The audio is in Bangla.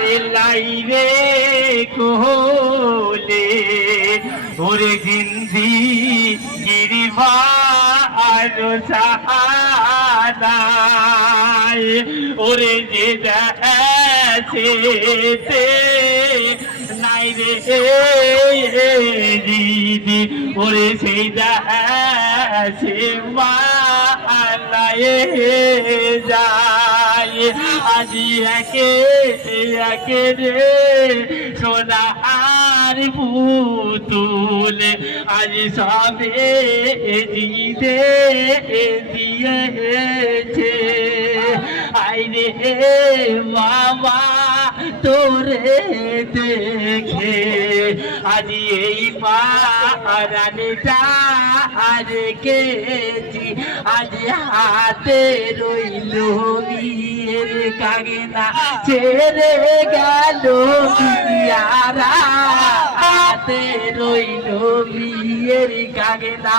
আরে লাইরে কোলে ওরে জিন্দি গিরিবা আরো সাহানায় ওরে যে দেশেতে নাই রে দিদি ওরে সেই দেশে মালায় যায় আজি একে একে রে সোনার পুতুল আজ সবে দিতে দিয়েছে আইরে মামা তোরে দেখে আজ এই পারানিটা রেখেছি আজ হাতে রইল বিয়ের কাগনা ছেড়ে গেল বিয়ারা হাতে রইল বিয়ের কাগনা